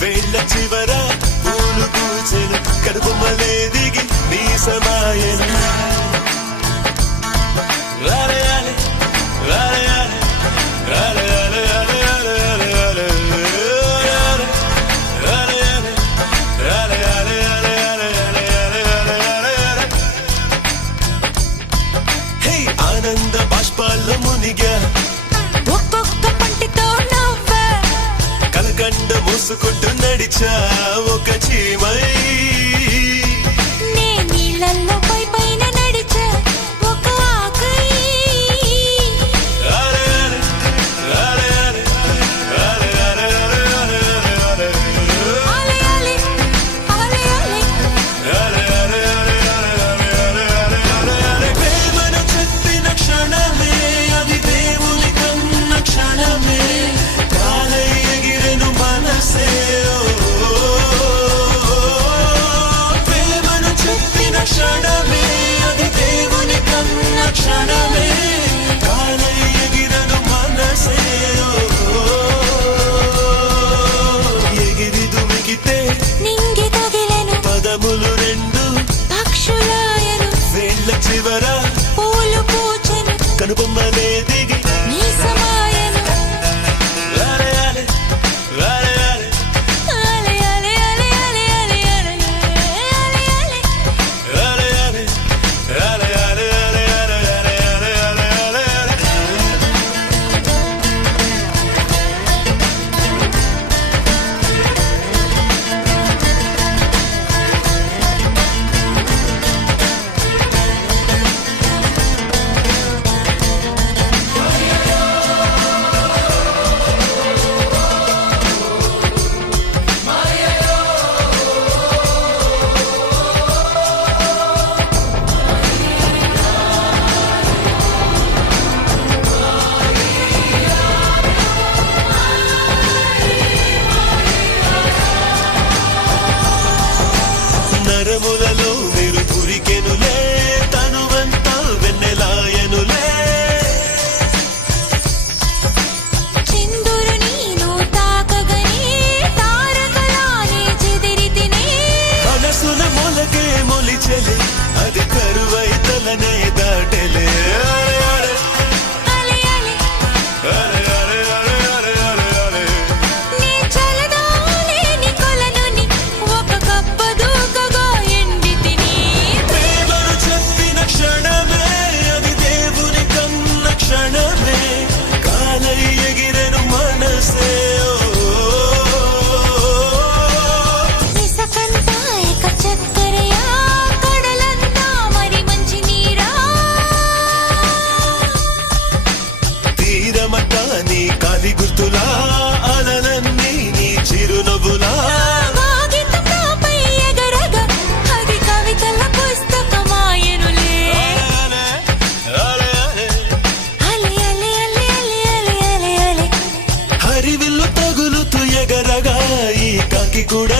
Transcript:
వేళ్ళ చివర పూలు పూచెను కడుపుమలే దిగి నీ సమాయను రాలయాలి రాలయాలి రాలయాలి ఆనంద బాష్పాల్లో మునిగా ఒక్కొక్క పంటితో నవ్వా కలకండ మూసుకుంటూ నడిచా ఒక చీమై నే నీళ్ళల్లో పై పైన నడిచా ఒక ఆకై ఆలయాలి ఆలయాలి ప్రేమను చెప్పిన క్షణమే అది దేవుని కన్న క్షణమే కాలై ఎగిరెను మనసే ప్రేమను చెప్పిన క్షణమే అది దేవుని కన్న క్షణమే కాలై ఎగిరెను మనసే ఎగిరి దుమికితే నింగి తగిలెను పదములు రెండు పక్షులాయను వేళ్ళ చివర పూలు పూచెను కనుబొమ్మలే దిగి నీ సమాయను రాలయాలి రాలయాలి ఆలయాలి ఆలయాలి ఆలయాలి ఆలయాలి రాలయాలి రాలయాలి నరములలో మీరు పురికెనులే తనువంతా వెన్నెలాయనులే చిందురు నీను తాకగనే తారకలానే చెదిరితినే మనసున మొలకే మొలిచెలే అది కరువై తలనే దాటెలే ఆలయాలి నీ చలదాలేని కొలనుని ఒక కప్ప దూకగా ఎండితిని ప్రేమను చెప్పిన క్షణమే అది దేవుని కన్న క్షణమే కాలై ఎగిరెను మనసే ఇసకంతా ఇక చక్కెరయా కడలంతా మరి మంచి నీరా తీరమట నీ కాలి గుర్తులా అలలన్నీ నీ చిరునవ్వులా కాగితం నాపై ఎగరగా అది కవితల పుస్తకమాయనులే అలి అలి అలి అలి అలి అలి అలి హరివిల్లు తగులుతూ ఎగరగా ఈ కాకి కూడా